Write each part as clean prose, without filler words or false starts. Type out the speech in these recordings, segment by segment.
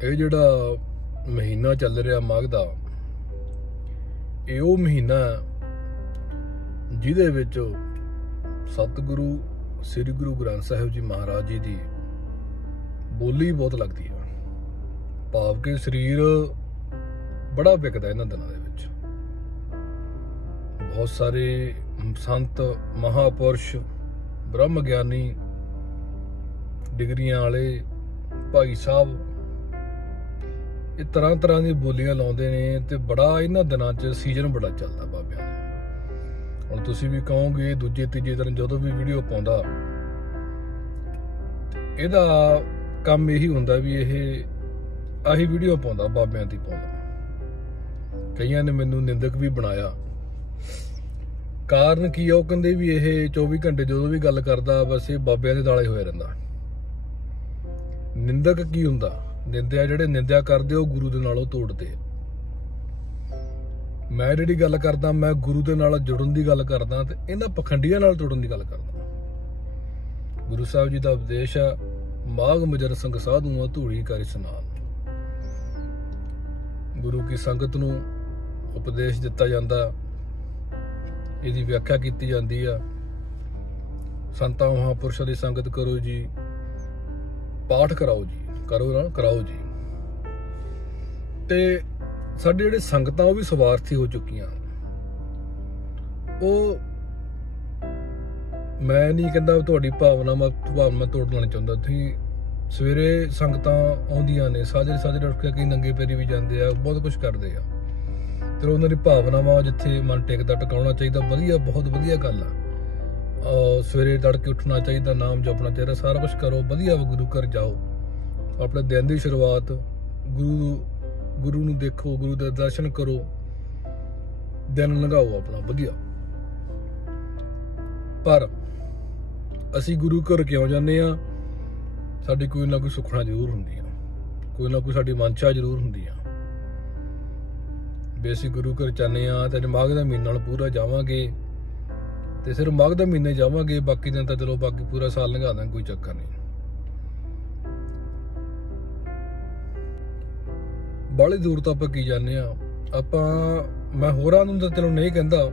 ਇਹ ਜਿਹੜਾ ਮਹੀਨਾ ਚੱਲ ਰਿਹਾ ਮਾਘ ਦਾ, ਇਹ ਉਹ ਮਹੀਨਾ ਜਿਹਦੇ ਵਿੱਚ ਸਤਿਗੁਰੂ ਸ੍ਰੀ ਗੁਰੂ ਗ੍ਰੰਥ ਸਾਹਿਬ ਜੀ ਮਹਾਰਾਜ ਜੀ ਦੀ ਬੋਲੀ ਬਹੁਤ ਲੱਗਦੀ ਹੈ। ਭਾਵ ਕਿ ਸਰੀਰ ਬੜਾ ਵਿਕਦਾ ਇਹਨਾਂ ਦਿਨਾਂ ਦੇ ਵਿੱਚ। ਬਹੁਤ ਸਾਰੇ ਸੰਤ ਮਹਾਪੁਰਸ਼ ਬ੍ਰਹਮ ਗਿਆਨੀ ਡਿਗਰੀਆਂ ਵਾਲੇ ਭਾਈ ਸਾਹਿਬ ਇਹ ਤਰ੍ਹਾਂ ਤਰ੍ਹਾਂ ਦੀਆਂ ਬੋਲੀਆਂ ਲਾਉਂਦੇ ਨੇ ਤੇ ਬੜਾ ਇਹਨਾਂ ਦਿਨਾਂ 'ਚ ਸੀਜ਼ਨ ਬੜਾ ਚੱਲਦਾ ਬਾਬਿਆਂ ਦਾ। ਹੁਣ ਤੁਸੀਂ ਵੀ ਕਹੋਗੇ ਦੂਜੇ ਤੀਜੇ ਦਿਨ ਜਦੋਂ ਵੀ ਵੀਡੀਓ ਪਾਉਂਦਾ ਇਹਦਾ ਕੰਮ ਇਹੀ ਹੁੰਦਾ ਵੀ ਇਹ ਆਹੀ ਵੀਡੀਓ ਪਾਉਂਦਾ, ਬਾਬਿਆਂ ਦੀ ਪਾਉਂਦਾ। ਕਈਆਂ ਨੇ ਮੈਨੂੰ ਨਿੰਦਕ ਵੀ ਬਣਾਇਆ। ਕਾਰਨ ਕੀ ਆ? ਉਹ ਕਹਿੰਦੇ ਵੀ ਇਹ 24 ਘੰਟੇ ਜਦੋਂ ਵੀ ਗੱਲ ਕਰਦਾ ਬਸ ਇਹ ਬਾਬਿਆਂ ਦੇ ਦਾਲੇ ਹੋਇਆ ਰਹਿੰਦਾ। ਨਿੰਦਕ ਕੀ ਹੁੰਦਾ? ਨਿੰਦਿਆ ਜਿਹੜੇ ਨਿੰਦਿਆ ਕਰਦੇ ਉਹ ਗੁਰੂ ਦੇ ਨਾਲੋਂ ਤੋੜਦੇ। ਮੈਂ ਜਿਹੜੀ ਗੱਲ ਕਰਦਾ ਮੈਂ ਗੁਰੂ ਦੇ ਨਾਲ ਜੁੜਨ ਦੀ ਗੱਲ ਕਰਦਾ ਤੇ ਇਹਨਾਂ ਪਖੰਡੀਆਂ ਨਾਲ ਤੋੜਨ ਦੀ ਗੱਲ ਕਰਦਾ। ਗੁਰੂ ਸਾਹਿਬ ਜੀ ਦਾ ਉਪਦੇਸ਼ ਆ, ਮਾਘ ਮਜਰ ਸੰਗ ਸਾਧੂਆਂ ਧੂੜੀ ਕਰ ਇਸ਼ਨਾਨ। ਗੁਰੂ ਕੀ ਸੰਗਤ ਨੂੰ ਉਪਦੇਸ਼ ਦਿੱਤਾ ਜਾਂਦਾ, ਇਹਦੀ ਵਿਆਖਿਆ ਕੀਤੀ ਜਾਂਦੀ ਆ। ਸੰਤਾਂ ਮਹਾਂਪੁਰਸ਼ਾਂ ਦੀ ਸੰਗਤ ਕਰੋ ਜੀ, ਪਾਠ ਕਰਾਓ ਜੀ, ਕਰੋ ਨਾ ਕਰਾਓ ਜੀ। ਤੇ ਸਾਡੇ ਜਿਹੜੇ ਸੰਗਤਾਂ ਉਹ ਵੀ ਸਵਾਰਥੀ ਹੋ ਚੁੱਕੀਆਂ। ਉਹ ਮੈਂ ਨਹੀਂ ਕਹਿੰਦਾ ਤੁਹਾਡੀ ਭਾਵਨਾ ਤੋੜਨਾ ਨਹੀਂ ਚਾਹੁੰਦਾ। ਤੁਸੀਂ ਸਵੇਰੇ ਸੰਗਤਾਂ ਆਉਂਦੀਆਂ ਨੇ, ਸਾਜਰੇ ਉੱਠ ਕੇ ਕਈ ਨੰਗੇ ਪੈਰੀ ਵੀ ਜਾਂਦੇ ਆ, ਬਹੁਤ ਕੁਝ ਕਰਦੇ ਆ। ਤੇ ਉਹਨਾਂ ਦੀ ਭਾਵਨਾਵਾਂ ਜਿੱਥੇ ਮਨ ਟਿਕਦਾ ਟਿਕਾਉਣਾ ਚਾਹੀਦਾ, ਵਧੀਆ, ਬਹੁਤ ਵਧੀਆ ਗੱਲ ਆ। ਸਵੇਰੇ ਤੜਕੇ ਉੱਠਣਾ ਚਾਹੀਦਾ, ਨਾਮ ਜਪਣਾ ਚਾਹੀਦਾ, ਸਾਰਾ ਕੁਝ ਕਰੋ, ਵਧੀਆ ਗੁਰੂ ਘਰ ਜਾਓ। ਆਪਣੇ ਦਿਨ ਦੀ ਸ਼ੁਰੂਆਤ ਗੁਰੂ ਨੂੰ ਦੇਖੋ, ਗੁਰੂ ਦੇ ਦਰਸ਼ਨ ਕਰੋ, ਦਿਨ ਲੰਘਾਓ ਆਪਣਾ ਵਧੀਆ। ਪਰ ਅਸੀਂ ਗੁਰੂ ਘਰ ਕਿਉਂ ਜਾਂਦੇ ਆ? ਸਾਡੀ ਕੋਈ ਨਾ ਕੋਈ ਸੁਖਣਾ ਜ਼ਰੂਰ ਹੁੰਦੀ ਆ, ਕੋਈ ਨਾ ਕੋਈ ਸਾਡੀ ਮਨਸ਼ਾ ਜ਼ਰੂਰ ਹੁੰਦੀ ਆ ਵੀ ਅਸੀਂ ਗੁਰੂ ਘਰ ਜਾਂਦੇ ਆ ਤੇ ਮਾਘ ਦਾ ਮਹੀਨਾ ਨਾਲ ਪੂਰਾ ਜਾਵਾਂਗੇ ਤੇ ਸਿਰਫ ਮਾਘ ਦਾ ਮਹੀਨੇ ਜਾਵਾਂਗੇ, ਬਾਕੀ ਦਿਨ ਤਾਂ ਚਲੋ ਬਾਕੀ ਪੂਰਾ ਸਾਲ ਲੰਘਾ ਦਾਂਗੇ, ਕੋਈ ਚੱਕਰ ਨਹੀਂ। ਬਾਹਲੀ ਦੂਰ ਤੋਂ ਆਪਾਂ ਕੀ ਜਾਂਦੇ ਆ? ਮੈਂ ਹੋਰਾਂ ਨੂੰ ਤਾਂ ਚਲੋ ਨਹੀਂ ਕਹਿੰਦਾ,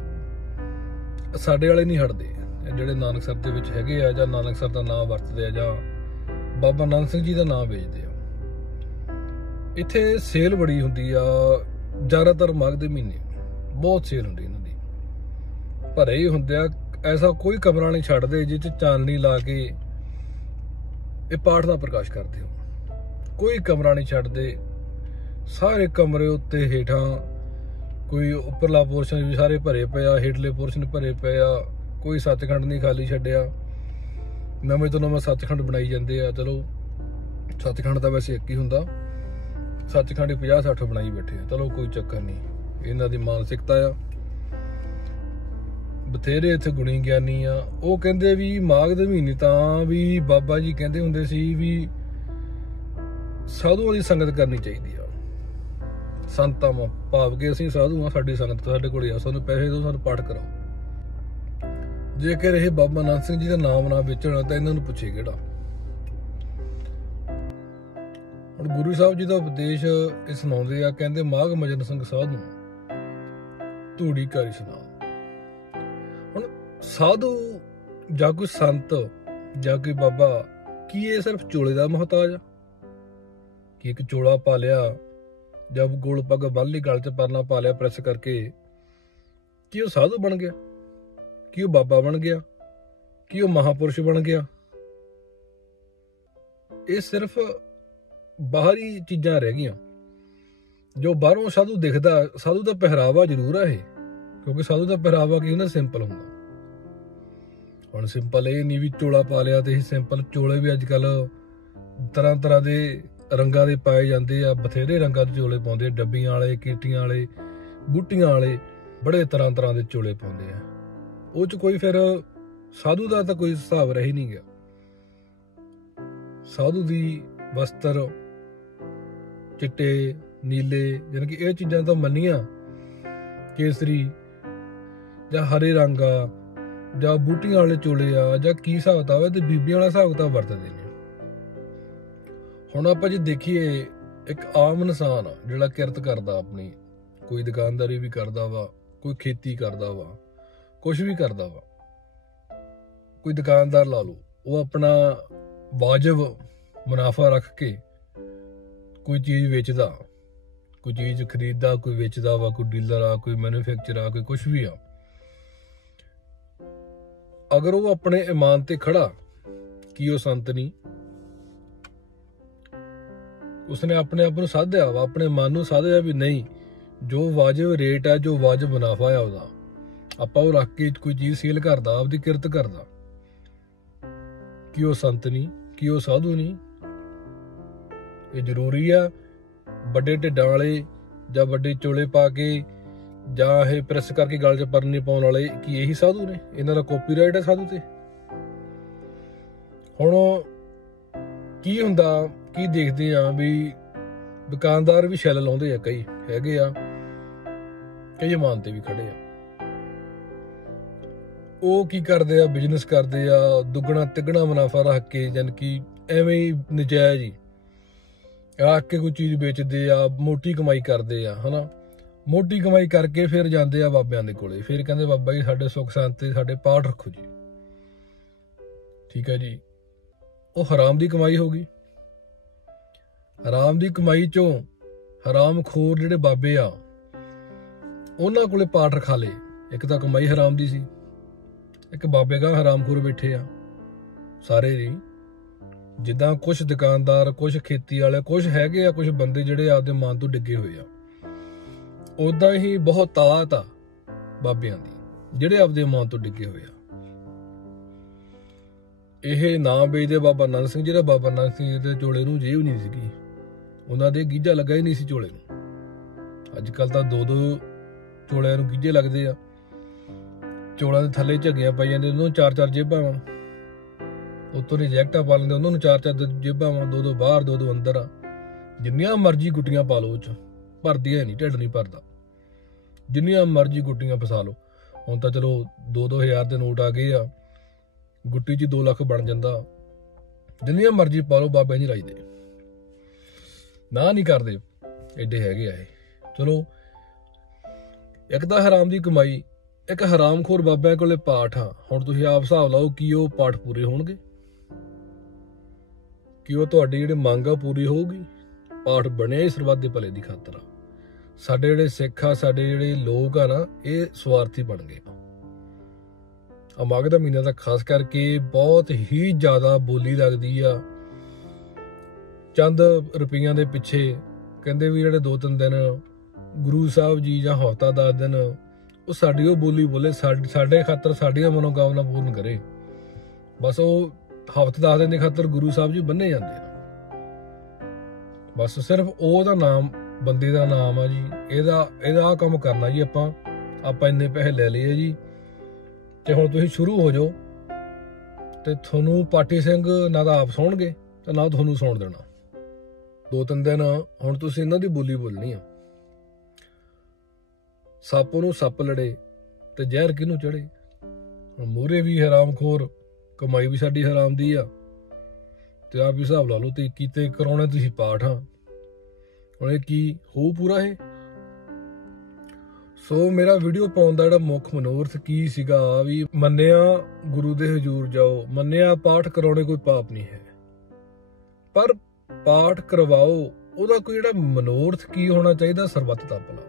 ਸਾਡੇ ਵਾਲੇ ਨਹੀਂ ਹਟਦੇ ਜਿਹੜੇ ਨਾਨਕਸਰ ਦੇ ਵਿੱਚ ਹੈਗੇ ਆ, ਜਾਂ ਨਾਨਕਸਰ ਦਾ ਨਾਮ ਵਰਤਦੇ ਆ, ਜਾਂ ਬਾਬਾ ਨਾਨਕ ਸਿੰਘ ਜੀ ਦਾ ਨਾਮ ਵੇਚਦੇ ਆ। ਇੱਥੇ ਸੇਲ ਬੜੀ ਹੁੰਦੀ ਆ, ਜ਼ਿਆਦਾਤਰ ਮਾਘ ਦੇ ਮਹੀਨੇ ਬਹੁਤ ਸੇਲ ਹੁੰਦੀ ਇਹਨਾਂ ਦੀ, ਭਰੇ ਹੀ ਹੁੰਦੇ ਆ। ਐਸਾ ਕੋਈ ਕਮਰਾ ਨਹੀਂ ਛੱਡਦੇ ਜਿਸ 'ਚ ਚਾਨਣੀ ਲਾ ਕੇ ਇਹ ਪਾਠ ਦਾ ਪ੍ਰਕਾਸ਼ ਕਰਦੇ ਹੋ। ਕੋਈ ਕਮਰਾ ਨਹੀਂ ਛੱਡਦੇ, ਸਾਰੇ ਕਮਰੇ ਉੱਤੇ ਹੇਠਾਂ ਕੋਈ ਉੱਪਰਲਾ ਪੋਰਸ਼ਨ ਵੀ ਸਾਰੇ ਭਰੇ ਪਏ ਆ, ਹੇਠਲੇ ਪੋਰਸ਼ਨ ਭਰੇ ਪਏ ਆ। ਕੋਈ ਸੱਚਖੰਡ ਨਹੀਂ ਖਾਲੀ ਛੱਡਿਆ। ਨਵੇਂ ਤੋਂ ਨਵਾਂ ਸੱਚਖੰਡ ਬਣਾਈ ਜਾਂਦੇ ਆ। ਚਲੋ ਸੱਚਖੰਡ ਤਾਂ ਵੈਸੇ ਇੱਕ ਹੀ ਹੁੰਦਾ, ਸੱਚਖੰਡ 50-60 ਬਣਾਈ ਬੈਠੇ ਆ। ਚਲੋ ਕੋਈ ਚੱਕਰ ਨਹੀਂ, ਇਹਨਾਂ ਦੀ ਮਾਨਸਿਕਤਾ ਆ। ਬਥੇਰੇ ਇੱਥੇ ਗੁਣੀ ਗਿਆਨੀ ਆ, ਉਹ ਕਹਿੰਦੇ ਵੀ ਮਾਘ ਦੇ ਮਹੀਨੇ ਤਾਂ ਵੀ ਬਾਬਾ ਜੀ ਕਹਿੰਦੇ ਹੁੰਦੇ ਸੀ ਵੀ ਸਾਧੂਆਂ ਦੀ ਸੰਗਤ ਕਰਨੀ ਚਾਹੀਦੀ ਆ। ਸੰਤਾਂ ਭਾਵ ਕਿ ਅਸੀਂ ਸਾਧੂ ਆ, ਸਾਡੀ ਸੰਗਤ ਸਾਡੇ ਕੋਲ ਆ, ਸਾਨੂੰ ਪੈਸੇ ਦਿਓ, ਸਾਨੂੰ ਪਾਠ ਕਰਾਓ। ਜੇਕਰ ਇਹ ਬਾਬਾ ਨਾਨਕ ਸਿੰਘ ਜੀ ਦਾ ਨਾਮ ਨਾ ਵੇਚਣਾ ਤਾਂ ਇਹਨਾਂ ਨੂੰ ਪੁੱਛੇ ਕਿਹੜਾ? ਹੁਣ ਗੁਰੂ ਸਾਹਿਬ ਜੀ ਦਾ ਉਪਦੇਸ਼ ਇਹ ਸੁਣਾਉਂਦੇ ਆ, ਕਹਿੰਦੇ ਮਾਘ ਮਜਨ ਸੰਗ ਸਾਧੂ ਧੂੜੀ ਕਰ ਇਸ਼ਨਾਨ। ਹੁਣ ਸਾਧੂ ਜਾਂ ਕੋਈ ਸੰਤ ਜਾਂ ਕੋਈ ਬਾਬਾ, ਕੀ ਇਹ ਸਿਰਫ ਚੋਲੇ ਦਾ ਮੁਹਤਾਜ ਆ ਕਿ ਇੱਕ ਚੋਲਾ ਪਾ ਲਿਆ ਜਾਂ ਗੋਲ ਪੱਗ ਬੰਨ ਲਈ, ਗਲ 'ਚ ਪਰਨਾ ਪਾ ਲਿਆ ਪ੍ਰੈਸ ਕਰਕੇ, ਕੀ ਉਹ ਸਾਧੂ ਬਣ ਗਿਆ? ਕੀ ਉਹ ਬਾਬਾ ਬਣ ਗਿਆ? ਕੀ ਉਹ ਮਹਾਪੁਰਸ਼ ਬਣ ਗਿਆ? ਇਹ ਸਿਰਫ ਬਾਹਰੀ ਚੀਜ਼ਾਂ ਰਹਿ ਗਈਆਂ। ਜੋ ਬਾਹਰੋਂ ਸਾਧੂ ਦਿਖਦਾ, ਸਾਧੂ ਦਾ ਪਹਿਰਾਵਾ ਜ਼ਰੂਰ ਆ ਇਹ, ਕਿਉਂਕਿ ਸਾਧੂ ਦਾ ਪਹਿਰਾਵਾ ਕੀ ਹੁੰਦਾ? ਸਿੰਪਲ ਹੁੰਦਾ। ਹੁਣ ਸਿੰਪਲ ਇਹ ਨਹੀਂ ਵੀ ਚੋਲਾ ਪਾ ਲਿਆ ਤੇ ਇਹ ਸਿੰਪਲ। ਚੋਲੇ ਵੀ ਅੱਜ ਕੱਲ ਤਰ੍ਹਾਂ ਤਰ੍ਹਾਂ ਦੇ ਰੰਗਾਂ ਦੇ ਪਾਏ ਜਾਂਦੇ ਆ, ਬਥੇਰੇ ਰੰਗਾਂ ਦੇ ਚੋਲੇ ਪਾਉਂਦੇ, ਡੱਬੀਆਂ ਵਾਲੇ, ਕੀਟੀਆਂ ਵਾਲੇ, ਬੂਟੀਆਂ ਵਾਲੇ, ਬੜੇ ਤਰ੍ਹਾਂ ਤਰ੍ਹਾਂ ਦੇ ਚੋਲੇ ਪਾਉਂਦੇ ਆ। ਉਹ 'ਚ ਕੋਈ ਫਿਰ ਸਾਧੂ ਦਾ ਤਾਂ ਕੋਈ ਹਿਸਾਬ ਰਹਿ ਹੀ ਨਹੀਂ ਗਿਆ। ਸਾਧੂ ਦੀ ਵਸਤਰ ਚਿੱਟੇ, ਨੀਲੇ, ਯਾਨੀ ਕਿ ਇਹ ਚੀਜ਼ਾਂ ਤਾਂ ਮੰਨੀਆਂ, ਕੇਸਰੀ ਜਾਂ ਹਰੇ ਰੰਗ ਆ, ਜਾਂ ਬੂਟੀਆਂ ਵਾਲੇ ਚੋਲੇ ਆ, ਜਾਂ ਕੀ ਹਿਸਾਬ ਕਿਤਾਬ ਹੈ, ਤੇ ਬੀਬੀਆਂ ਵਾਲਾ ਹਿਸਾਬ ਕਿਤਾਬ ਵਰਤਦੇ ਨੇ। ਹੁਣ ਆਪਾਂ ਜੇ ਦੇਖੀਏ ਇੱਕ ਆਮ ਇਨਸਾਨ ਆ ਜਿਹੜਾ ਕਿਰਤ ਕਰਦਾ ਆਪਣੀ, ਕੋਈ ਦੁਕਾਨਦਾਰੀ ਵੀ ਕਰਦਾ ਵਾ, ਕੋਈ ਖੇਤੀ ਕਰਦਾ ਵਾ, ਕੁਛ ਵੀ ਕਰਦਾ ਵਾ, ਕੋਈ ਦੁਕਾਨਦਾਰ ਲਾ ਲਓ, ਉਹ ਆਪਣਾ ਵਾਜਬ ਮੁਨਾਫਾ ਰੱਖ ਕੇ ਕੋਈ ਚੀਜ਼ ਵੇਚਦਾ, ਕੋਈ ਚੀਜ਼ ਖਰੀਦਦਾ, ਕੋਈ ਵੇਚਦਾ ਵਾ, ਕੋਈ ਡੀਲਰ ਆ, ਕੋਈ ਮੈਨੂਫੈਕਚਰ ਆ, ਕੋਈ ਕੁਛ ਵੀ ਆ। ਅਗਰ ਉਹ ਆਪਣੇ ਈਮਾਨ ਤੇ ਖੜਾ, ਕੀ ਉਹ ਸੰਤ ਨਹੀਂ? ਉਸਨੇ ਆਪਣੇ ਆਪ ਨੂੰ ਸਾਧਿਆ ਵਾ, ਆਪਣੇ ਮਨ ਨੂੰ ਸਾਧਿਆ ਵੀ ਨਹੀਂ, ਜੋ ਵਾਜਬ ਰੇਟ ਆ, ਜੋ ਵਾਜਬ ਮੁਨਾਫਾ ਆ ਉਹਦਾ, ਆਪਾਂ ਉਹ ਰੱਖ ਕੇ ਕੋਈ ਚੀਜ਼ ਸੇਲ ਕਰਦਾ, ਆਪਦੀ ਕਿਰਤ ਕਰਦਾ। ਕੀ ਉਹ ਸੰਤ ਨਹੀਂ? ਕੀ ਉਹ ਸਾਧੂ ਨਹੀਂ? ਇਹ ਜ਼ਰੂਰੀ ਆ ਵੱਡੇ ਢਿੱਡਾਂ ਵਾਲੇ ਜਾਂ ਵੱਡੇ ਚੋਲੇ ਪਾ ਕੇ ਜਾਂ ਇਹ ਪ੍ਰੈਸ ਕਰਕੇ ਗਲ 'ਚ ਪਰਨੇ ਪਾਉਣ ਵਾਲੇ, ਕੀ ਇਹੀ ਸਾਧੂ ਨੇ? ਇਹਨਾਂ ਦਾ ਕਾਪੀਰਾਈਟ ਹੈ ਸਾਧੂ ਤੇ। ਹੁਣ ਕੀ ਹੁੰਦਾ, ਕੀ ਦੇਖਦੇ ਆ ਵੀ ਦੁਕਾਨਦਾਰ ਵੀ ਛੈਲ ਲਾਉਂਦੇ ਆ, ਕਈ ਹੈਗੇ ਆ, ਕਈ ਇਮਾਨ ਤੇ ਵੀ ਖੜੇ ਆ। ਉਹ ਕੀ ਕਰਦੇ ਆ, ਬਿਜ਼ਨਸ ਕਰਦੇ ਆ, ਦੁੱਗਣਾ ਤਿੱਗਣਾ ਮੁਨਾਫਾ ਰੱਖ ਕੇ, ਯਾਨੀ ਕਿ ਐਵੇਂ ਹੀ ਨਜਾਇਜ਼ ਹੀ ਰੱਖ ਕੇ ਕੋਈ ਚੀਜ਼ ਵੇਚਦੇ ਆ, ਮੋਟੀ ਕਮਾਈ ਕਰਦੇ ਆ, ਹਨਾ। ਮੋਟੀ ਕਮਾਈ ਕਰਕੇ ਫਿਰ ਜਾਂਦੇ ਆ ਬਾਬਿਆਂ ਦੇ ਕੋਲੇ, ਫਿਰ ਕਹਿੰਦੇ ਬਾਬਾ ਜੀ ਸਾਡੇ ਸੁੱਖ ਸ਼ਾਂਤੀ, ਸਾਡੇ ਪਾਠ ਰੱਖੋ ਜੀ। ਠੀਕ ਹੈ ਜੀ, ਉਹ ਹਰਾਮ ਦੀ ਕਮਾਈ ਹੋ ਗਈ। ਹਰਾਮ ਦੀ ਕਮਾਈ ਚੋਂ ਹਰਾਮ ਖੋਰ ਜਿਹੜੇ ਬਾਬੇ ਆ, ਉਹਨਾਂ ਕੋਲੇ ਪਾਠ ਰਖਾ ਲਏ। ਇੱਕ ਤਾਂ ਕਮਾਈ ਹਰਾਮ ਦੀ ਸੀ, ਇੱਕ ਬਾਬੇ ਗਾ ਹਰਾਮ ਖੋਰ ਬੈਠੇ ਆ ਸਾਰੇ ਜੀ। ਜਿੱਦਾਂ ਕੁਛ ਦੁਕਾਨਦਾਰ, ਕੁਛ ਖੇਤੀ ਵਾਲੇ, ਕੁਛ ਹੈਗੇ ਆ, ਕੁਛ ਬੰਦੇ ਜਿਹੜੇ ਆਪਦੇ ਮਨ ਤੋਂ ਡਿੱਗੇ ਹੋਏ ਆ, ਉਦਾਂ ਹੀ ਬਹੁਤ ਤਾਕਤ ਆ ਬਾਬਿਆਂ ਦੀ ਜਿਹੜੇ ਆਪਦੇ ਮਨ ਤੋਂ ਡਿੱਗੇ ਹੋਏ ਆ। ਇਹ ਨਾਮ ਵੇਚਦੇ ਬਾਬਾ ਨਾਨਕ ਸਿੰਘ, ਜਿਹੜਾ ਬਾਬਾ ਨਾਨਕ ਸਿੰਘ ਦੇ ਚੋਲੇ ਨੂੰ ਜੇਬ ਨਹੀਂ ਸੀਗੀ, ਉਹਨਾਂ ਦੇ ਗੀਝਾ ਲੱਗਾ ਹੀ ਨਹੀਂ ਸੀ ਚੋਲੇ ਨੂੰ। ਅੱਜ ਕੱਲ ਤਾਂ 2-2 ਚੋਲਿਆਂ ਨੂੰ ਗੀਝੇ ਲੱਗਦੇ ਆ, ਚੋਲਾਂ ਦੇ ਥੱਲੇ ਝੱਗੀਆਂ ਪਾਈ ਜਾਂਦੇ, ਉਹਨਾਂ ਨੂੰ 4-4 ਜੇਬਾਂ ਵਾ, ਉੱਤੋਂ ਰਿਜੈਕਟਾਂ ਪਾ ਲੈਂਦੇ, ਉਹਨਾਂ ਨੂੰ 4-4 ਜੇਬਾਂ ਵਾ, 2-2 ਬਾਹਰ 2-2 ਅੰਦਰ ਆ। ਜਿੰਨੀਆਂ ਮਰਜ਼ੀ ਗੁੱਟੀਆਂ ਪਾ ਲਓ, ਉਹ 'ਚ ਭਰਦੀਆਂ ਨਹੀਂ, ਢਿੱਡ ਨਹੀਂ ਭਰਦਾ। ਜਿੰਨੀਆਂ ਮਰਜ਼ੀ ਗੁੱਟੀਆਂ ਫਸਾ ਲਓ। ਹੁਣ ਤਾਂ ਚਲੋ 2-2 ਹਜ਼ਾਰ ਦੇ ਨੋਟ ਆ ਗਏ ਆ, ਗੁੱਟੀ 'ਚ 2 ਲੱਖ ਬਣ ਜਾਂਦਾ। ਜਿੰਨੀਆਂ ਮਰਜ਼ੀ ਪਾ ਲਓ, ਬਾਬੇ ਨਹੀਂ ਰਾਜਦੇ, ਨਾ ਨਹੀਂ ਕਰਦੇ, ਏਡੇ ਹੈਗੇ ਆ ਇਹ। ਚਲੋ, ਇੱਕ ਤਾਂ ਹਰਾਮ ਦੀ ਕਮਾਈ, ਇੱਕ ਹਰਾਮਖੋਰ ਬਾਬਿਆਂ ਕੋਲੇ ਪਾਠ ਆ। ਹੁਣ ਤੁਸੀਂ ਆਪ ਹਿਸਾਬ ਲਾਓ, ਕੀ ਉਹ ਪਾਠ ਪੂਰੇ ਹੋਣਗੇ? ਕੀ ਉਹ ਤੁਹਾਡੀ ਜਿਹੜੀ ਮੰਗ ਆ ਪੂਰੀ ਹੋਊਗੀ? ਪਾਠ ਬਣਿਆ ਹੀ ਸਰਬੱਤ ਦੇ ਭਲੇ ਦੀ ਖਾਤਰ ਆ। ਸਾਡੇ ਜਿਹੜੇ ਸਿੱਖ ਆ, ਸਾਡੇ ਜਿਹੜੇ ਲੋਕ ਆ ਨਾ, ਇਹ ਸਵਾਰਥੀ ਬਣ ਗਏ ਆ। ਮਾਘ ਦਾ ਮਹੀਨਾ ਤਾਂ ਖਾਸ ਕਰਕੇ ਬਹੁਤ ਹੀ ਜ਼ਿਆਦਾ ਬੋਲੀ ਲੱਗਦੀ ਆ। ਚੰਦ ਰੁਪਈਆਂ ਦੇ ਪਿੱਛੇ ਕਹਿੰਦੇ ਵੀ ਜਿਹੜੇ 2-3 ਦਿਨ ਗੁਰੂ ਸਾਹਿਬ ਜੀ ਜਾਂ ਹਫ਼ਤਾ 10 ਦਿਨ ਉਹ ਸਾਡੀ ਉਹ ਬੋਲੀ ਬੋਲੇ, ਸਾਡੇ ਖਾਤਰ ਸਾਡੀਆਂ ਮਨੋਕਾਮਨਾ ਪੂਰਨ ਕਰੇ। ਬਸ ਉਹ ਹਫ਼ਤੇ 10 ਦਿਨ ਦੀ ਖਾਤਰ ਗੁਰੂ ਸਾਹਿਬ ਜੀ ਬੰਨੇ ਜਾਂਦੇ ਆ। ਬਸ ਸਿਰਫ ਉਹਦਾ ਨਾਮ, ਬੰਦੇ ਦਾ ਨਾਮ ਆ ਜੀ, ਇਹਦਾ ਆਹ ਕੰਮ ਕਰਨਾ ਜੀ, ਆਪਾਂ ਇੰਨੇ ਪੈਸੇ ਲੈ ਲਏ ਆ ਜੀ, ਤੇ ਹੁਣ ਤੁਸੀਂ ਸ਼ੁਰੂ ਹੋ ਜਾਓ, ਤੇ ਤੁਹਾਨੂੰ ਪਾਟੀ ਸਿੰਘ ਨਾ ਤਾਂ ਆਪ ਸੌਣਗੇ ਤੇ ਨਾ ਤੁਹਾਨੂੰ ਸੌਣ ਦੇਣਾ। 2-3 ਦਿਨ ਹੁਣ ਤੁਸੀਂ ਇਹਨਾਂ ਦੀ ਬੋਲੀ ਬੋਲਣੀ ਆ। ਸੱਪ ਨੂੰ ਸੱਪ ਲੜੇ ਤੇ ਜ਼ਹਿਰ ਕਿਹਨੂੰ ਚੜੇ। ਹੁਣ ਮੂਹਰੇ ਵੀ ਹਰਾਮਖੋਰ, ਕਮਾਈ ਵੀ ਸਾਡੀ ਹਰਾਮ ਦੀ ਆ, ਤੇ ਆਪ ਵੀ ਹਿਸਾਬ ਲਾ ਲਓ। ਤੇ ਕੀਤੇ ਕਰਾਉਣੇ ਤੁਸੀਂ ਪਾਠ ਆ, ਹੁਣ ਇਹ ਕੀ ਹੋਊ ਪੂਰਾ ਇਹ? ਸੋ ਮੇਰਾ ਵੀਡੀਓ ਪਾਉਣ ਦਾ ਜਿਹੜਾ ਮੁੱਖ ਮਨੋਰਥ ਕੀ ਸੀਗਾ ਵੀ ਮੰਨਿਆ ਗੁਰੂ ਦੇ ਹਜ਼ੂਰ ਜਾਓ, ਮੰਨਿਆ ਪਾਠ ਕਰਾਉਣੇ ਕੋਈ ਪਾਪ ਨਹੀਂ ਹੈ, ਪਰ ਪਾਠ ਕਰਵਾਓ, ਉਹਦਾ ਕੋਈ ਜਿਹੜਾ ਮਨੋਰਥ ਕੀ ਹੋਣਾ ਚਾਹੀਦਾ, ਸਰਬੱਤ ਦਾ ਭਲਾ।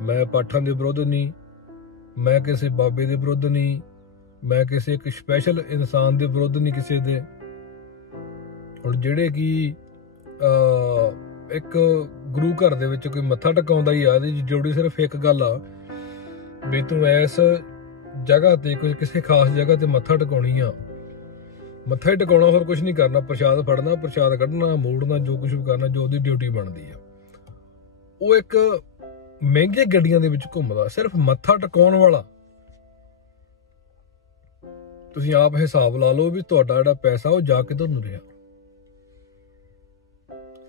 ਮੈਂ ਪਾਠਾਂ ਦੇ ਵਿਰੁੱਧ ਨਹੀਂ, ਮੈਂ ਕਿਸੇ ਬਾਬੇ ਦੇ ਵਿਰੁੱਧ ਨਹੀਂ, ਮੈਂ ਕਿਸੇ ਇੱਕ ਸਪੈਸ਼ਲ ਇਨਸਾਨ ਦੇ ਵਿਰੁੱਧ ਨਹੀਂ ਕਿਸੇ ਦੇ। ਹੁਣ ਜਿਹੜੇ ਕਿ ਇੱਕ ਗੁਰੂ ਘਰ ਦੇ ਵਿੱਚ ਕੋਈ ਮੱਥਾ ਟਿਕਾਉਂਦਾ ਹੀ ਆ, ਇਹਦੀ ਜੋੜੀ ਸਿਰਫ ਇੱਕ ਗੱਲ ਆ ਵੀ ਤੂੰ ਇਸ ਜਗ੍ਹਾ ਤੇ ਕਿਸੇ ਖਾਸ ਜਗ੍ਹਾ ਤੇ ਮੱਥਾ ਟਿਕਾਉਣੀ ਆ, ਮੱਥਾ ਹੀ ਟਿਕਾਉਣਾ, ਹੋਰ ਕੁਛ ਨਹੀਂ ਕਰਨਾ। ਪ੍ਰਸ਼ਾਦ ਫੜਨਾ, ਪ੍ਰਸ਼ਾਦ ਕੱਢਣਾ, ਮੋੜਨਾ, ਜੋ ਕੁਛ ਵੀ ਕਰਨਾ, ਜੋ ਉਹਦੀ ਡਿਊਟੀ ਬਣਦੀ ਆ। ਉਹ ਇੱਕ ਮਹਿੰਗੇ ਗੱਡੀਆਂ ਦੇ ਵਿੱਚ ਘੁੰਮਦਾ, ਸਿਰਫ ਮੱਥਾ ਟਿਕਾਉਣ ਵਾਲਾ। ਤੁਸੀਂ ਆਪ ਹਿਸਾਬ ਲਾ ਲਓ ਵੀ ਤੁਹਾਡਾ ਜਿਹੜਾ ਪੈਸਾ ਉਹ ਜਾ ਕਿੱਧਰ ਨੂੰ ਰਿਹਾ,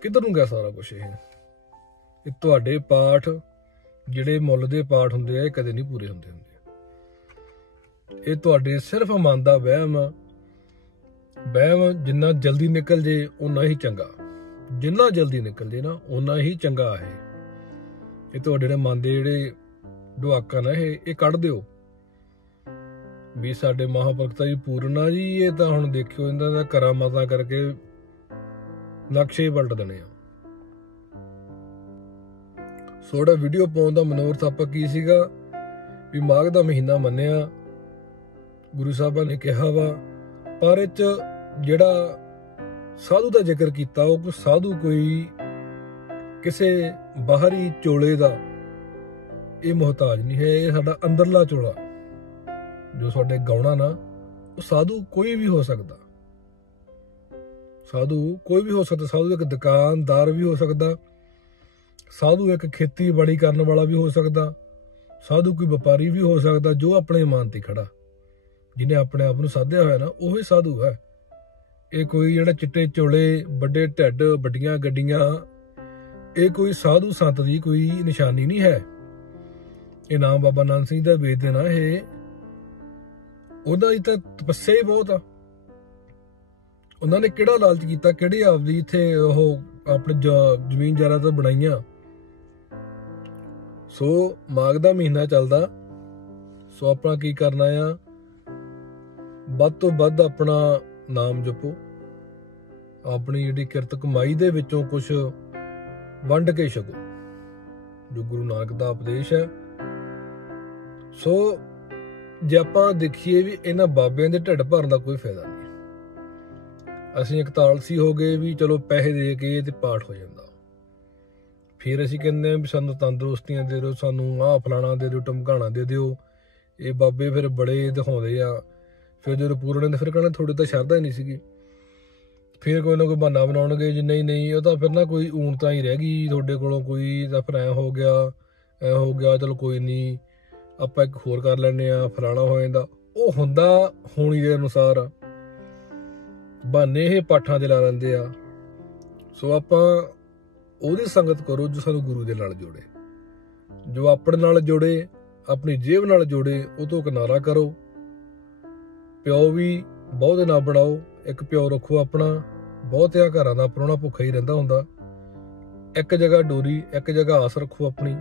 ਕਿੱਧਰ ਨੂੰ ਗਿਆ ਸਾਰਾ ਕੁਛ। ਇਹ ਤੁਹਾਡੇ ਪਾਠ ਜਿਹੜੇ ਮੁੱਲ ਦੇ ਪਾਠ ਹੁੰਦੇ ਆ, ਇਹ ਕਦੇ ਨਹੀਂ ਪੂਰੇ ਹੁੰਦੇ। ਇਹ ਤੁਹਾਡੇ ਸਿਰਫ ਮਨ ਦਾ ਵਹਿਮ, ਜਿੰਨਾ ਜਲਦੀ ਨਿਕਲ ਜੇ ਓਨਾ ਹੀ ਚੰਗਾ। ਜਿੰਨਾ ਜਲਦੀ ਨਿਕਲ ਜੇ ਨਾ ਓਨਾ ਹੀ ਚੰਗਾ ਹੈ। ਇਹ ਤੁਹਾਡੇ ਮਨ ਦੇ ਜਿਹੜੇ ਡੁਆਕਾਂ ਨੇ ਇਹ ਕੱਢ ਦਿਓ ਵੀ ਸਾਡੇ ਮਹਾਂਪੁਰਖ ਜੀ ਪੂਰਨਾ ਜੀ ਇਹ ਤਾਂ ਹੁਣ ਦੇਖਿਓ ਇਹਨਾਂ ਦਾ ਕਰਾਮਾਤਾਂ ਕਰਕੇ ਨਕਸ਼ੇ ਪਲਟ ਦੇਣੇ ਆ। ਸੋੜਾ ਵੀਡੀਓ ਪਾਉਣ ਦਾ ਮਨੋਰਥ ਆਪਾਂ ਕੀ ਸੀਗਾ ਵੀ ਮਾਘ ਦਾ ਮਹੀਨਾ ਮੰਨਿਆ, ਗੁਰੂ ਸਾਹਿਬਾਂ ਨੇ ਕਿਹਾ ਵਾ, ਪਰ ਇਹ 'ਚ ਜਿਹੜਾ ਸਾਧੂ ਦਾ ਜ਼ਿਕਰ ਕੀਤਾ ਉਹ ਸਾਧੂ ਕੋਈ ਕਿਸੇ ਬਾਹਰੀ ਚੋਲੇ ਦਾ ਇਹ ਮੁਹਤਾਜ ਨਹੀਂ ਹੈ। ਇਹ ਸਾਡਾ ਅੰਦਰਲਾ ਚੋਲਾ ਜੋ ਸਾਡੇ ਗਾਉਣਾ ਨਾ, ਉਹ ਸਾਧੂ ਕੋਈ ਵੀ ਹੋ ਸਕਦਾ, ਸਾਧੂ ਕੋਈ ਵੀ ਹੋ ਸਕਦਾ। ਸਾਧੂ ਇੱਕ ਦੁਕਾਨਦਾਰ ਵੀ ਹੋ ਸਕਦਾ, ਸਾਧੂ ਇੱਕ ਖੇਤੀਬਾੜੀ ਕਰਨ ਵਾਲਾ ਵੀ ਹੋ ਸਕਦਾ, ਸਾਧੂ ਕੋਈ ਵਪਾਰੀ ਵੀ ਹੋ ਸਕਦਾ ਜੋ ਆਪਣੇ ਇਮਾਨ ਤੇ ਖੜਾ, ਜਿਹਨੇ ਆਪਣੇ ਆਪ ਨੂੰ ਸਾਧਿਆ ਹੋਇਆ ਨਾ ਉਹੀ ਸਾਧੂ ਹੈ। ਇਹ ਕੋਈ ਜਿਹੜਾ ਚਿੱਟੇ ਚੋਲੇ, ਵੱਡੇ ਢਿੱਡ, ਵੱਡੀਆਂ ਗੱਡੀਆਂ, ਇਹ ਕੋਈ ਸਾਧੂ ਸੰਤ ਦੀ ਕੋਈ ਨਿਸ਼ਾਨੀ ਨਹੀਂ ਹੈ। ਇਹ ਨਾਮ ਬਾਬਾ ਨਾਨਕ ਸਿੰਘ ਦਾ ਵੇਦ ਦੇਣਾ, ਇਹ ਉਹਦਾ ਹੀ ਤਾਂ ਤਪੱਸਿਆ ਹੀ ਬਹੁਤ ਆ। ਉਹਨਾਂ ਨੇ ਕਿਹੜਾ ਲਾਲਚ ਕੀਤਾ, ਕਿਹੜੀ ਆਪਦੀ ਇੱਥੇ ਉਹ ਆਪਣੇ ਜ਼ਮੀਨ ਜਾਇਦਾਦ ਬਣਾਈਆਂ। ਸੋ ਮਾਘ ਦਾ ਮਹੀਨਾ ਚੱਲਦਾ, ਸੋ ਆਪਾਂ ਕੀ ਕਰਨਾ ਆ, ਵੱਧ ਤੋਂ ਵੱਧ ਆਪਣਾ ਨਾਮ ਜਪੋ, ਆਪਣੀ ਜਿਹੜੀ ਕਿਰਤ ਕਮਾਈ ਦੇ ਵਿੱਚੋਂ ਕੁਛ ਵੰਡ ਕੇ ਛਕੋ ਜੋ ਗੁਰੂ ਨਾਨਕ ਦਾ ਉਪਦੇਸ਼ ਹੈ। ਸੋ ਜੇ ਆਪਾਂ ਦੇਖੀਏ ਵੀ ਇਹਨਾਂ ਬਾਬਿਆਂ ਦੇ ਢਿੱਡ ਭਰਨ ਦਾ ਕੋਈ ਫਾਇਦਾ ਨਹੀਂ। ਅਸੀਂ ਇੱਕ ਤਾਲਸੀ ਹੋ ਗਏ ਵੀ ਚਲੋ ਪੈਸੇ ਦੇ ਕੇ ਤੇ ਪਾਠ ਹੋ ਜਾਂਦਾ, ਫਿਰ ਅਸੀਂ ਕਹਿੰਦੇ ਹਾਂ ਵੀ ਸਾਨੂੰ ਤੰਦਰੁਸਤੀਆਂ ਦੇ ਦਿਓ, ਸਾਨੂੰ ਆਹ ਫਲਾਣਾ ਦੇ ਦਿਓ, ਟਮਕਾਣਾ ਦੇ ਦਿਓ। ਇਹ ਬਾਬੇ ਫਿਰ ਬੜੇ ਦਿਖਾਉਂਦੇ ਆ, ਫਿਰ ਜਦੋਂ ਪੂਰਨੇ ਤੇ ਫਿਰ ਕਹਿੰਦੇ ਥੋੜੀ ਤਾਂ ਸ਼ਰਧਾ ਹੀ ਨਹੀਂ ਸੀਗੀ, ਫਿਰ ਕੋਈ ਨਾ ਕੋਈ ਬਹਾਨਾ ਬਣਾਉਣਗੇ ਜੀ ਨਹੀਂ ਨਹੀਂ ਉਹ ਤਾਂ ਫਿਰ ਨਾ ਕੋਈ ਊਣਤਾ ਹੀ ਰਹਿ ਗਈ ਤੁਹਾਡੇ ਕੋਲੋਂ, ਕੋਈ ਤਾਂ ਫਿਰ ਐਂ ਹੋ ਗਿਆ ਚਲੋ ਕੋਈ ਨਹੀਂ ਆਪਾਂ ਇੱਕ ਹੋਰ ਕਰ ਲੈਂਦੇ ਆ, ਫਲਾਣਾ ਹੋ ਜਾਂਦਾ। ਉਹ ਹੁੰਦਾ ਹੋਣੀ ਦੇ ਅਨੁਸਾਰ ਬਹਾਨੇ ਇਹ ਪਾਠਾਂ ਦੇ ਲਾ ਲੈਂਦੇ ਆ। ਸੋ ਆਪਾਂ ਉਹਦੀ ਸੰਗਤ ਕਰੋ ਜੋ ਸਾਨੂੰ ਗੁਰੂ ਦੇ ਨਾਲ ਜੋੜੇ, ਜੋ ਆਪਣੇ ਨਾਲ ਜੋੜੇ, ਆਪਣੀ ਜੇਬ ਨਾਲ ਜੋੜੇ, ਉਹ ਤੋਂ ਕਿਨਾਰਾ ਕਰੋ। ਪਿਓ ਵੀ ਬਹੁਤੇ ਨਾ ਬਣਾਓ, ਇੱਕ ਪਿਓ ਰੱਖੋ ਆਪਣਾ, ਬਹੁਤਿਆਂ ਘਰਾਂ ਦਾ ਪ੍ਰਾਹੁਣਾ ਭੁੱਖਾ ਹੀ ਰਹਿੰਦਾ ਹੁੰਦਾ। ਇੱਕ ਜਗ੍ਹਾ ਡੋਰੀ, ਇੱਕ ਜਗ੍ਹਾ ਆਸ ਰੱਖੋ ਆਪਣੀ,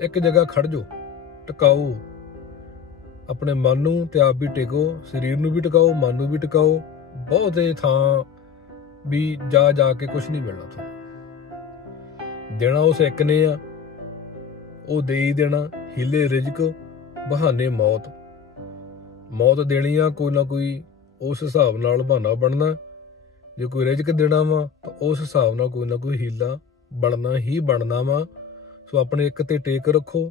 ਇੱਕ ਜਗ੍ਹਾ ਖੜ ਜਾਓ, ਟਿਕਾਓ ਆਪਣੇ ਮਨ ਨੂੰ ਤੇ ਆਪ ਵੀ ਟਿਕੋ, ਸਰੀਰ ਨੂੰ ਵੀ ਟਿਕਾਓ, ਮਨ ਨੂੰ ਵੀ ਟਿਕਾਓ। ਬਹੁਤੇ ਥਾਂ ਵੀ ਜਾ ਕੇ ਕੁਛ ਨਹੀਂ ਮਿਲਣਾ ਤੁਹਾਨੂੰ। ਦੇਣਾ ਉਸ ਇੱਕ ਨੇ ਆ, ਉਹ ਦੇ ਹੀ ਦੇਣਾ। ਹੀਲੇ ਰਿਜ਼ਕ ਬਹਾਨੇ ਮੌਤ, ਮੌਤ ਦੇਣੀ ਆ ਕੋਈ ਨਾ ਕੋਈ, ਉਸ ਹਿਸਾਬ ਨਾਲ ਬਹਾਨਾ ਬਣਨਾ। ਜੇ ਕੋਈ ਰਿਜ਼ਕ ਦੇਣਾ ਵਾ ਤਾਂ ਉਸ ਹਿਸਾਬ ਨਾਲ ਕੋਈ ਨਾ ਕੋਈ ਹੀਲਾ ਬਣਨਾ ਹੀ ਬਣਨਾ ਵਾ। ਸੋ ਆਪਣੇ ਇੱਕ ਤੇ ਟੇਕ ਰੱਖੋ,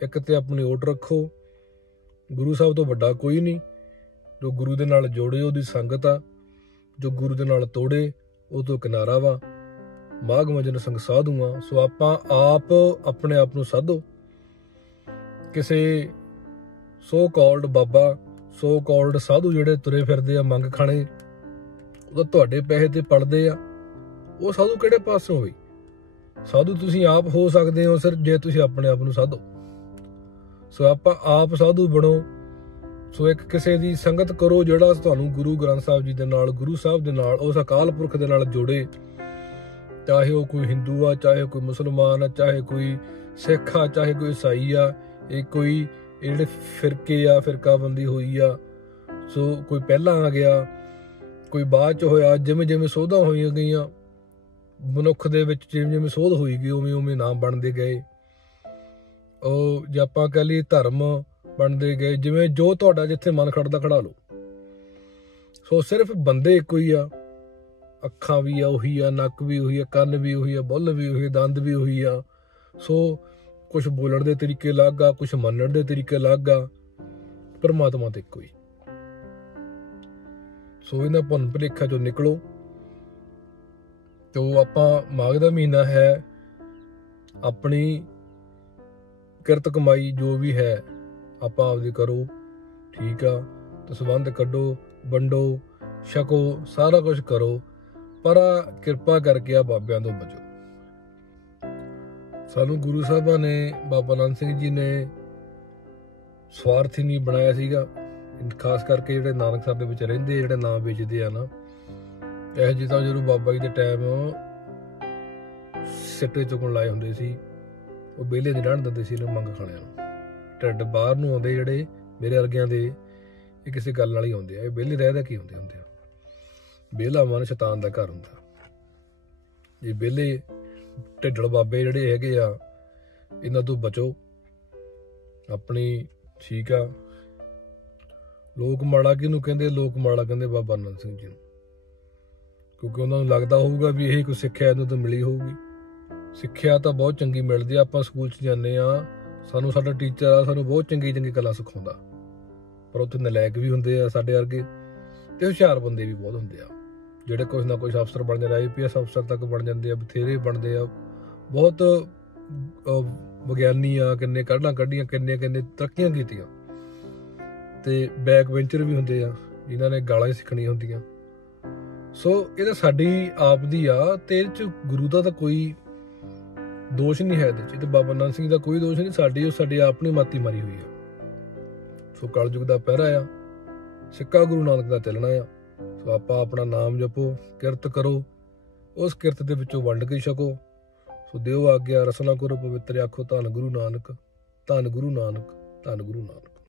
ਇੱਕ ਤੇ ਆਪਣੀ ਓਟ ਰੱਖੋ। ਗੁਰੂ ਸਾਹਿਬ ਤੋਂ ਵੱਡਾ ਕੋਈ ਨਹੀਂ। ਜੋ ਗੁਰੂ ਦੇ ਨਾਲ ਜੋੜੇ ਉਹਦੀ ਸੰਗਤ ਆ, ਜੋ ਗੁਰੂ ਦੇ ਨਾਲ ਤੋੜੇ ਉਹ ਤੋਂ ਕਿਨਾਰਾ ਵਾ। ਮਾਘ ਮਜਨ ਸੰਗ ਸਾਧੂ ਆ। ਸੋ ਆਪਾਂ ਆਪ ਆਪਣੇ ਆਪ ਨੂੰ ਸਾਧੋ। ਕਿਸੇ ਸੋ ਕਾਲਡ ਬਾਬਾ, ਸੋ ਕਾਲਡ ਸਾਧੂ ਜਿਹੜੇ ਤੁਰੇ ਫਿਰਦੇ ਆ ਮੰਗ ਖਾਣੇ, ਉਹ ਤੁਹਾਡੇ ਪੈਸੇ ਤੇ ਪੜਦੇ ਆ, ਉਹ ਸਾਧੂ ਕਿਹੜੇ ਪਾਸੋਂ ਹੋਈ? ਸਾਧੂ ਤੁਸੀਂ ਆਪ ਹੋ ਸਕਦੇ ਹੋ ਸਿਰ ਜੇ ਤੁਸੀਂ ਆਪਣੇ ਆਪ ਨੂੰ ਸਾਧੋ। ਸੋ ਆਪਾਂ ਆਪ ਸਾਧੂ ਬਣੋ। ਸੋ ਇੱਕ ਕਿਸੇ ਦੀ ਸੰਗਤ ਕਰੋ ਜਿਹੜਾ ਤੁਹਾਨੂੰ ਗੁਰੂ ਗ੍ਰੰਥ ਸਾਹਿਬ ਜੀ ਦੇ ਨਾਲ, ਗੁਰੂ ਸਾਹਿਬ ਦੇ ਨਾਲ, ਉਸ ਅਕਾਲ ਪੁਰਖ ਦੇ ਨਾਲ ਜੋੜੇ। ਚਾਹੇ ਉਹ ਕੋਈ ਹਿੰਦੂ ਆ, ਚਾਹੇ ਕੋਈ ਮੁਸਲਮਾਨ ਆ, ਚਾਹੇ ਕੋਈ ਸਿੱਖ ਆ, ਚਾਹੇ ਕੋਈ ਈਸਾਈ ਆ, ਇਹ ਕੋਈ ਇਹ ਜਿਹੜੇ ਫਿਰਕੇ ਆ, ਫਿਰਕਾਬੰਦੀ ਹੋਈ ਆ। ਸੋ ਕੋਈ ਪਹਿਲਾਂ ਆ ਗਿਆ, ਕੋਈ ਬਾਅਦ ਚ ਹੋਇਆ। ਜਿਵੇਂ ਜਿਵੇਂ ਸੋਧਾਂ ਹੋਈਆਂ ਗਈਆਂ ਮਨੁੱਖ ਦੇ ਵਿੱਚ, ਜਿਵੇਂ ਜਿਵੇਂ ਸੋਧ ਹੋਈ ਗਈ ਉਵੇਂ ਉਵੇਂ ਨਾਮ ਬਣਦੇ ਗਏ। ਉਹ ਜੇ ਆਪਾਂ ਕਹਿ ਲਈਏ ਧਰਮ ਬਣਦੇ ਗਏ। ਜਿਵੇਂ ਜੋ ਤੁਹਾਡਾ ਜਿੱਥੇ ਮਨ ਖੜਦਾ ਖੜਾ ਲਓ। ਸੋ ਸਿਰਫ ਬੰਦੇ ਇੱਕੋ ਹੀ ਆ, ਅੱਖਾਂ ਵੀ ਆ ਉਹੀ ਆ, ਨੱਕ ਵੀ ਉਹੀ ਆ, ਕੰਨ ਵੀ ਉਹੀ ਆ, ਬੁੱਲ ਵੀ ਉਹੀ, ਦੰਦ ਵੀ ਉਹੀ ਆ। ਸੋ ਕੁਛ ਬੋਲਣ ਦੇ ਤਰੀਕੇ ਅਲੱਗ ਆ, ਕੁਛ ਮੰਨਣ ਦੇ ਤਰੀਕੇ ਅਲੱਗ ਆ। ਪਰਮਾਤਮਾ ਤੇ ਇੱਕੋ ਹੀ। ਸੋ ਇਹਨਾਂ ਭੁੰਨ ਭੁਲੇਖਾਂ ਚੋਂ ਨਿਕਲੋ। ਤੇ ਆਪਾਂ ਮਾਘ ਦਾ ਮਹੀਨਾ ਹੈ, ਆਪਣੀ ਕਿਰਤ ਕਮਾਈ ਜੋ ਵੀ ਹੈ ਆਪਾਂ ਆਪਦੀ ਕਰੋ, ਠੀਕ ਆ। ਤੇ ਸੰਬੰਧ ਕੱਢੋ, ਵੰਡੋ, ਛਕੋ, ਸਾਰਾ ਕੁਝ ਕਰੋ, ਪਰ ਕਿਰਪਾ ਕਰਕੇ ਆ ਬਾਬਿਆਂ ਤੋਂ ਬਚੋ। ਸਾਨੂੰ ਗੁਰੂ ਸਾਹਿਬਾਂ ਨੇ, ਬਾਬਾ ਨਾਨਕ ਸਿੰਘ ਜੀ ਨੇ ਸਵਾਰਥੀ ਨਹੀਂ ਬਣਾਇਆ ਸੀਗਾ। ਖਾਸ ਕਰਕੇ ਜਿਹੜੇ ਨਾਨਕਸਰ ਦੇ ਵਿੱਚ ਰਹਿੰਦੇ, ਜਿਹੜੇ ਨਾਮ ਵੇਚਦੇ ਆ ਨਾ, ਇਹ ਜਿਹੀ ਤਾਂ ਜਦੋਂ ਬਾਬਾ ਜੀ ਦੇ ਟਾਈਮ ਸਿੱਟੇ ਚੁੱਕਣ ਲਾਏ ਹੁੰਦੇ ਸੀ, ਉਹ ਵਿਹਲੇ ਨਹੀਂ ਰਹਿਣ ਦਿੰਦੇ ਸੀ ਇਹਨੂੰ ਮੰਗ ਖਾਣਿਆਂ ਨੂੰ। ਢਿੱਡ ਬਾਹਰ ਨੂੰ ਆਉਂਦੇ ਜਿਹੜੇ ਮੇਰੇ ਵਰਗਿਆਂ ਦੇ, ਇਹ ਕਿਸੇ ਗੱਲ ਨਾਲ ਹੀ ਆਉਂਦੇ ਆ। ਇਹ ਵਿਹਲੇ ਰਹਿਦਾ ਕੀ ਹੁੰਦੇ ਆ? ਵਿਹਲਾ ਮਨ ਸ਼ੈਤਾਨ ਦਾ ਘਰ ਹੁੰਦਾ। ਇਹ ਵਿਹਲੇ ਢਿੱਡਲ ਬਾਬੇ ਜਿਹੜੇ ਹੈਗੇ ਆ, ਇਹਨਾਂ ਤੋਂ ਬਚੋ ਆਪਣੀ। ਠੀਕ ਆ, ਲੋਕ ਮਾੜਾ ਕਿਹਨੂੰ ਕਹਿੰਦੇ? ਲੋਕ ਮਾੜਾ ਕਹਿੰਦੇ ਬਾਬਾ ਨੰਦ ਸਿੰਘ ਜੀ ਨੂੰ, ਕਿਉਂਕਿ ਉਹਨਾਂ ਨੂੰ ਲੱਗਦਾ ਹੋਊਗਾ ਵੀ ਇਹੀ ਕੋਈ ਸਿੱਖਿਆ ਇਹਨੂੰ ਤਾਂ ਮਿਲੀ ਹੋਊਗੀ। ਸਿੱਖਿਆ ਤਾਂ ਬਹੁਤ ਚੰਗੀ ਮਿਲਦੀ ਆ। ਆਪਾਂ ਸਕੂਲ 'ਚ ਜਾਂਦੇ ਆ, ਸਾਨੂੰ ਸਾਡਾ ਟੀਚਰ ਆ ਸਾਨੂੰ ਬਹੁਤ ਚੰਗੀ ਗੱਲਾਂ ਸਿਖਾਉਂਦਾ, ਪਰ ਉੱਥੇ ਨਲਾਇਕ ਵੀ ਹੁੰਦੇ ਆ ਸਾਡੇ ਵਰਗੇ, ਤੇ ਹੁਸ਼ਿਆਰ ਬੰਦੇ ਵੀ ਬਹੁਤ ਹੁੰਦੇ ਆ ਜਿਹੜੇ ਕੁਛ ਨਾ ਕੁਛ ਅਫਸਰ ਬਣ ਜਾਂਦੇ, IPS ਅਫਸਰ ਤੱਕ ਬਣ ਜਾਂਦੇ ਆ, ਬਥੇਰੇ ਬਣਦੇ ਆ। ਬਹੁਤ ਵਿਗਿਆਨੀ ਆ, ਕਿੰਨੇ ਕੱਢੀਆਂ, ਕਿੰਨੇ ਤਰੱਕੀਆਂ ਕੀਤੀਆਂ। ਤੇ ਬੈਕ ਵੈਂਚਰ ਵੀ ਹੁੰਦੇ ਆ ਜਿਨ੍ਹਾਂ ਨੇ ਗਾਲਾਂ ਹੀ ਸਿੱਖਣੀਆਂ ਹੁੰਦੀਆਂ। ਸੋ ਇਹ ਤਾਂ ਸਾਡੀ ਆਪ ਦੀ ਆ, ਤੇ ਇਹਦੇ 'ਚ ਗੁਰੂ ਦਾ ਤਾਂ ਕੋਈ ਦੋਸ਼ ਨਹੀਂ ਹੈ। ਇਹਦੇ 'ਚ ਤੇ ਬਾਬਾ ਨੰਦ ਸਿੰਘ ਦਾ ਕੋਈ ਦੋਸ਼ ਨਹੀਂ, ਸਾਡੀ ਆਪਣੀ ਮਾਤੀ ਮਾਰੀ ਹੋਈ ਆ। ਸੋ ਕਲਯੁਗ ਦਾ ਪਹਿਰਾ ਆ, ਸਿੱਕਾ ਗੁਰੂ ਨਾਨਕ ਦਾ ਚੱਲਣਾ ਆ। ਸੋ ਆਪਾਂ ਆਪਣਾ ਨਾਮ ਜਪੋ, ਕਿਰਤ ਕਰੋ, ਉਸ ਕਿਰਤ ਦੇ ਵਿੱਚੋਂ ਵੰਡ ਕੇ ਛਕੋ। ਸੋ ਦਿਓ ਆਗਿਆ, ਰਸਨਾ ਕਰੋ ਪਵਿੱਤਰ, ਆਖੋ ਧੰਨ ਗੁਰੂ ਨਾਨਕ, ਧੰਨ ਗੁਰੂ ਨਾਨਕ, ਧੰਨ ਗੁਰੂ ਨਾਨਕ।